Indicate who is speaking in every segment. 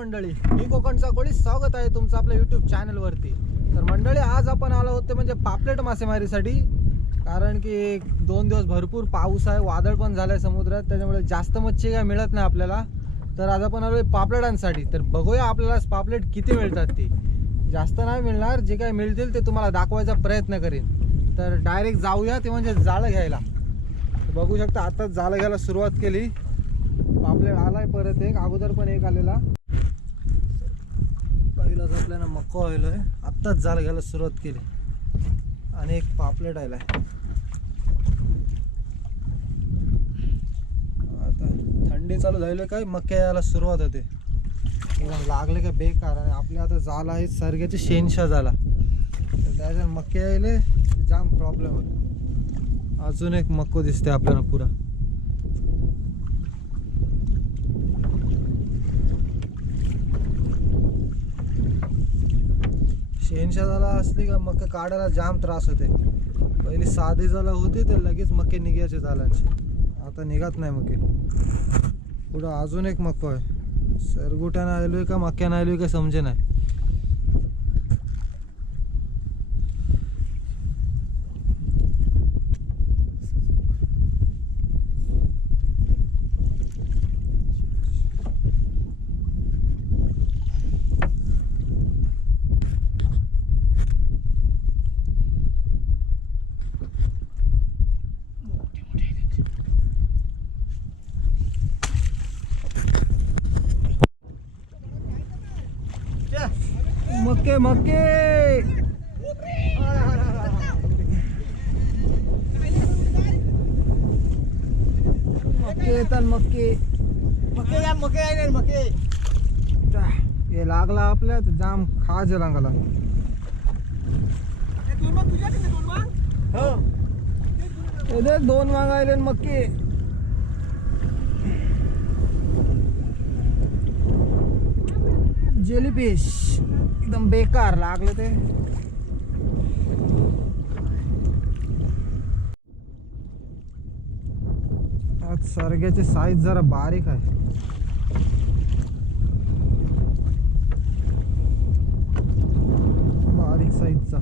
Speaker 1: मंडळी कोकणचा कोळी स्वागत आहे तुमचं आपल्या युट्यूब चॅनलवरती तर मंडळी आज आपण आलो होते म्हणजे पापलेट मासेमारीसाठी. कारण की एक दोन दिवस भरपूर पाऊस आहे वादळ पण झालं आहे समुद्रात त्याच्यामुळे जास्त मच्छी काय मिळत नाही आपल्याला. तर आज आपण आलो पापलेटांसाठी. तर बघूया आपल्याला पापलेट किती मिळतात ते. जास्त नाही मिळणार जे काय मिळतील ते तुम्हाला दाखवायचा प्रयत्न करेन. तर डायरेक्ट जाऊया ते म्हणजे जाळं घ्यायला. बघू शकता आताच जाळं घ्यायला सुरुवात केली. पापलेट आलाय परत एक अगोदर पण एक आलेला. पहिलाच आपल्याला मक्का आहे आत्ताच जाळ घ्यायला सुरुवात केली. आणि एक पापलेट आयला आता थंडी चालू झाली काय? मक्या यायला सुरुवात होते. लागले का बेकार? आणि आपल्या आता झाला आहे सरग्याची शेनशा झाला. तर त्याच्यात मक्के यायले जाम प्रॉब्लेम होतो. अजून एक मक्को दिसते आपल्याला पुरा. शेनशा झाला असली का मक्के काढायला जाम त्रास होते. पहिली साधी झाला होती तर लगेच मक्के निघायचे झालांचे आता निघत नाही मक्के. पुढं अजून एक मक्को आहे. सरगुट्यानं आलोय का मक्यानं आलोय का समजे नाही. मक्के. मक्के मक्के. येतात मक्के
Speaker 2: मके या मके आहे ना मके
Speaker 1: चा, हे लागला आपल्या तर जाम खाज लागला
Speaker 2: दोन मग दोन मग
Speaker 1: हो. न मक्के. जेलीफिश एकदम बेकार लागलं ते. आज सरग्याची साईज जरा बारीक आहे. बारीक साईजचा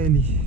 Speaker 1: Israélie.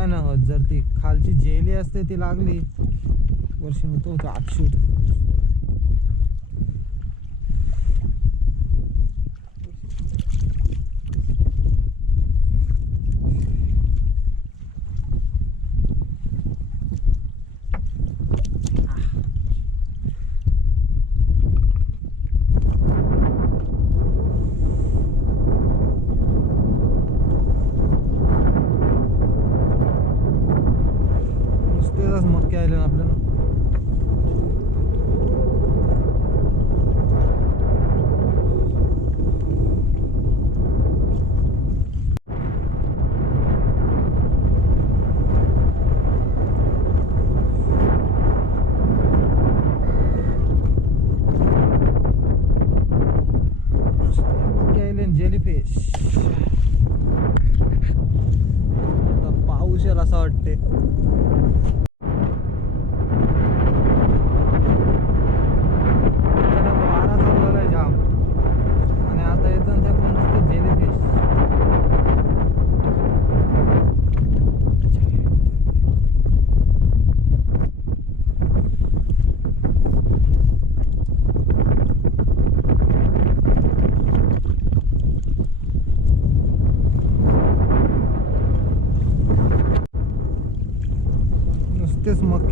Speaker 1: नाही ना होत. जर ती खालची जेली असते ती लागली वर्षी होतो. होतो आठशूट शूट मक्के आले ना आपल्याला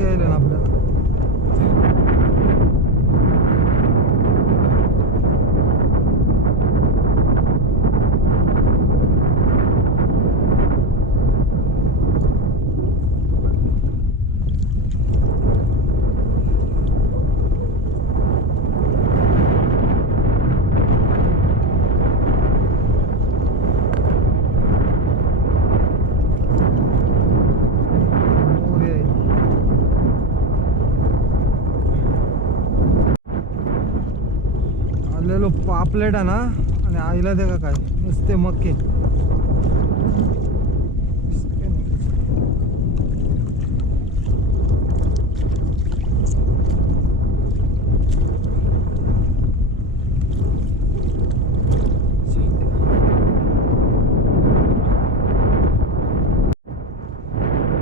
Speaker 1: मक्के ना आपल्याला मोर आहे. आलेलो पापलेट आहे ना आणि आईला दे का काय? नुसते मक्के.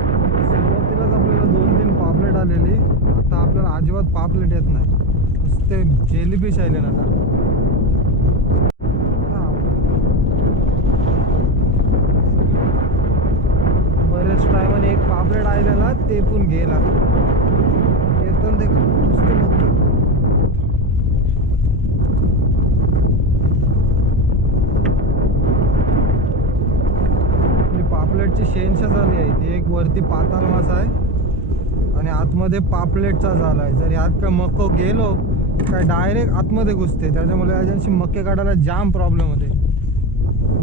Speaker 1: सुरुवातीलाच दोन तीन पापलेट आलेली. आता आपल्याला अजिबात पापलेट येत नाही. नुसते जेलीफिश आयले ना हा. बरेच टायमान एक पापलेट आलेला ते पण गेला. ते पापलेटची शेनशा झाली आहे. ती एक वरती पाताल मासा आहे. आणि आतमध्ये पापलेटचा झाला आहे. जर यात काय मक्को गेलो काय डायरेक्ट आतमध्ये घुसते. त्याच्यामुळे याच्याशी मक्के काढायला जाम प्रॉब्लेम होते.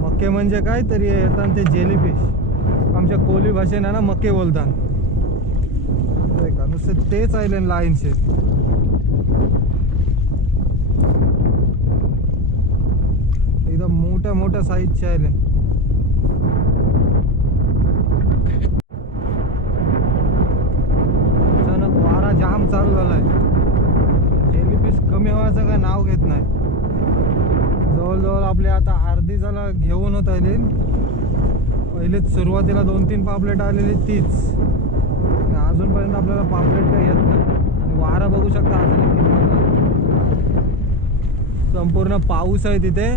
Speaker 1: मक्के म्हणजे काय तरी येतात ते जेलीफिश आमच्या कोली भाषेने ना मक्के बोलतात. का नुसते तेच आयले लाईनचे एकदम मोठ्या मोठ्या साईजचे आयले अचानक वारा जाम चालू झालाय. कोणाचं काय नाव घेत नाही. जवळजवळ आपले आता अर्धी झाला घेऊन होत आले. पहिलेच सुरुवातीला दोन तीन पापलेट आलेली तीच. अजूनपर्यंत आपल्याला पापलेट काही येत नाही. आणि वारा बघू शकता अचानक संपूर्ण पाऊस आहे तिथे.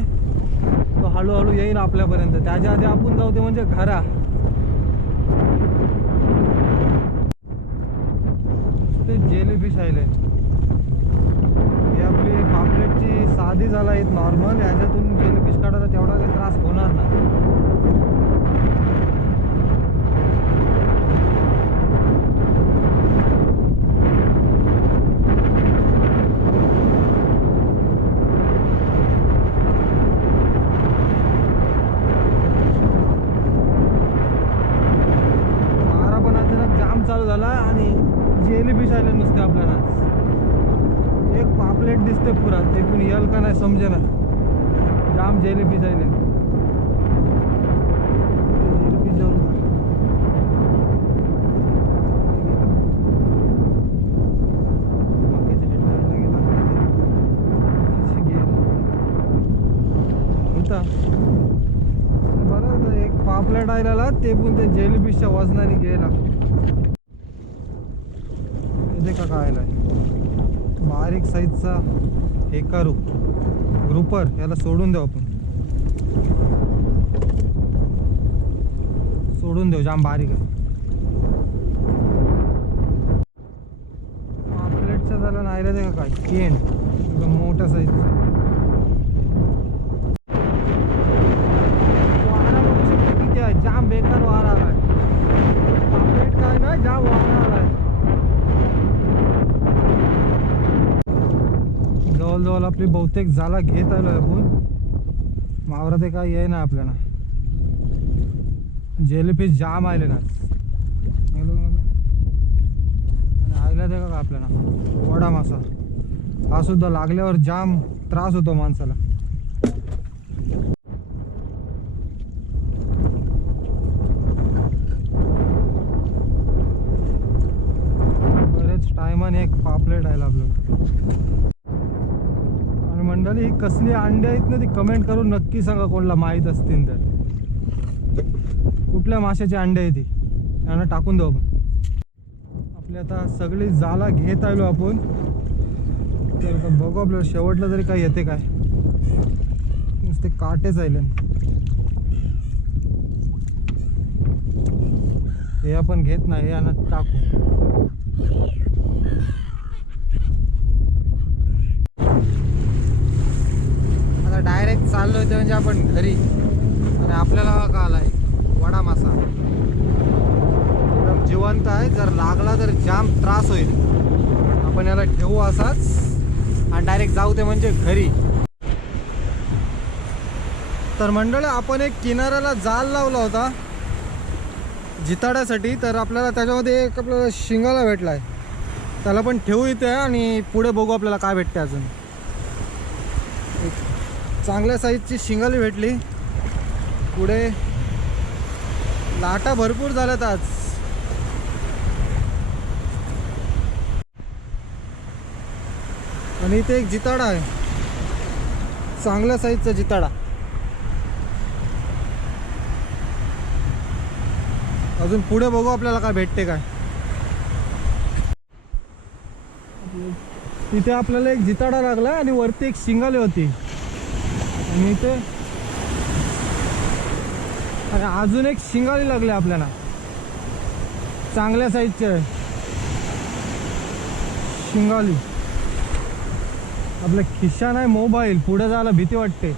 Speaker 1: तो हळूहळू येईल आपल्यापर्यंत. त्याच्या आधी आपण जाऊ ते म्हणजे घरा. ते जेलीफिश आयलंड आपली आधी झाला आहे नॉर्मल याच्यातून जेलीफिश काढायला तेवढा काही त्रास होणार नाही वारा पण अचानक जाम चालू झाला आणि जेलीफिश आले नुसते आपल्याला एक पापलेट दिसते पुरा ते का नाही समजे ना. जाम जेलेबी जाईल जेलीफिश जवळ होता. गेला होता. बरं होतं एक पापलेट आलेला ते पण ते जेलीबीच्या वजनाने गेला. ते का काय बारीक साईजचा हेकारू ग्रुपर याला सोडून देऊ आपण. सोडून देऊ जाम बारीक आहे. पापलेटच्या झाला नाही रे का काय? केन एकदम साईज साईजचा वारा बघू शकता किती आहे जाम बेकार वारा आलाय पापलेट काय नाही जाम वारा आलाय जवळजवळ आपली बहुतेक झाला घेत आलोय आपण. मावरा ते काय ये ना आपल्याला. जेलीफिश जाम आले ना आणि आयला ते का आपल्याला. वडा मासा हा सुद्धा लागल्यावर जाम त्रास होतो माणसाला बरेच टायमाने एक पापलेट आहे आपल्याला आणि मंडळी ही कसली अंडे आहेत ना ती कमेंट करून नक्की सांगा कोणाला माहीत असतील तर. कुठल्या माशाचे अंडे आहे ती? यांना टाकून देऊ आपण. आपली आता सगळी जाला घेत आलो आपण. तर बघू आपल्याला शेवटला तरी काय येते काय. नुसते काटेच आले हे आपण घेत नाही हे यांना टाकू आता डायरेक्ट चाललो ते म्हणजे आपण घरी. आणि आपल्याला हा का आलाय? वडा मासा. एकदम जिवंत आहे. जर लागला तर जाम त्रास होईल. आपण याला ठेवू असाच. आणि डायरेक्ट जाऊ ते म्हणजे घरी. तर मंडळी आपण एक किनाऱ्याला जाल लावला होता. जिताड्यासाठी. तर आपल्याला त्याच्यामध्ये एक आपल्याला शिंगाला भेटला आहे त्याला पण ठेवू इथे आणि पुढे बघू आपल्याला काय भेटते अजून. चांगल्या साईजची शिंगल भेटली. पुढे लाटा भरपूर झाल्यात आज. आणि इथे एक जिताडा आहे. चांगल्या साईजचा जिताडा. अजून पुढे बघू आपल्याला काय भेटते काय. इथे आपल्याला एक जिताडा लागला आणि वरती एक शिंगाली होती. मिळते? अरे अजून एक शिंगाली लागली आपल्याला. चांगल्या साईजचे आहे. शिंगाली आपल्या खिशा नाही मोबाईल. पुढे जायला भीती वाटते.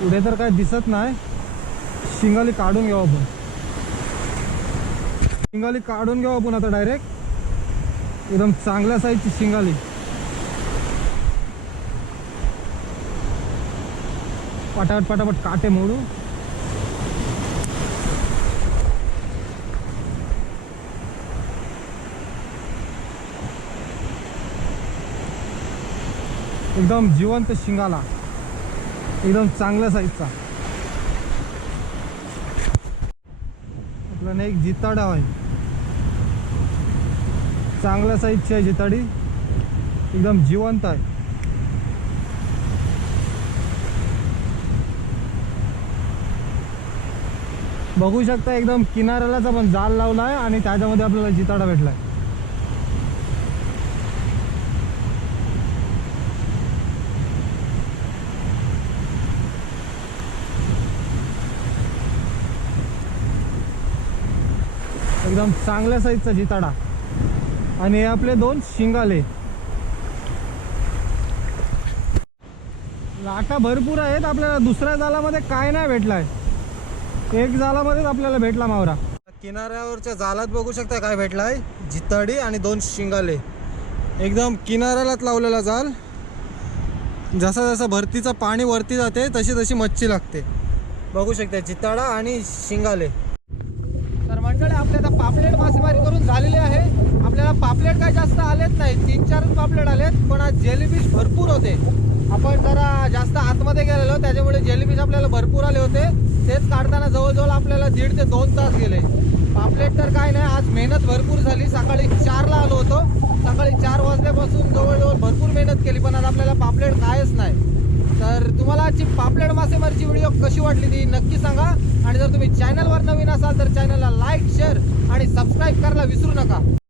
Speaker 1: पुढे तर काय दिसत नाही. शिंगाली काढून घेऊ आपण. शिंगाली काढून घेऊ आपण आता डायरेक्ट एकदम चांगल्या साईजची शिंगाली. पटापट पटापट काटे मोडू. एकदम जिवंत शिंगाला. एकदम चांगल्या साईजचा आपल्याला एक जिताडा आहे. चांगल्या साईजची आहे जिताडी एकदम जिवंत आहे. बघू शकता एकदम किनाऱ्यालाच आपण जाल लावला आहे आणि त्याच्यामध्ये आपल्याला जिताडा भेटलाय. एकदम चांगल्या साईजचा जिताडा. आणि हे आपले दोन शिंगाले. लाटा भरपूर आहेत आपल्याला दुसऱ्या जालामध्ये काय नाही भेटलाय. एक जालामध्येच आपल्याला भेटला मावरा. किनाऱ्यावरच्या जालात बघू शकता काय भेटलाय. जिताडी आणि दोन शिंगाले. एकदम किनाऱ्यालाच लावलेला जाल. जसा जसा भरतीचं पाणी वरती जाते तशी तशी मच्छी लागते. बघू शकता जिताडा आणि शिंगाले. तर मंडळी आपले आता पापलेट मासेमारी करून झालेली आहे. आपल्याला पापलेट काय जास्त आलेच नाही तीन चारच पापलेट आलेत पण आज जेलीफिश भरपूर होते. आपण जरा जास्त आतमध्ये गेलेलो त्याच्यामुळे जेलीफिश आपल्याला भरपूर आले होते. तेच काढताना जवळजवळ आपल्याला दीड ते दोन तास गेले. पापलेट तर काय नाही आज मेहनत भरपूर झाली. सकाळी चारला आलो होतो. सकाळी चार वाजल्यापासून जवळजवळ भरपूर मेहनत केली पण आज आपल्याला पापलेट कायच नाही. तर तुम्हाला आजची पापलेट मासेमारीची व्हिडिओ कशी वाटली ती नक्की सांगा. आणि जर तुम्ही चॅनलवर नवीन असाल तर चॅनलला लाईक शेअर आणि सबस्क्राईब करायला विसरू नका.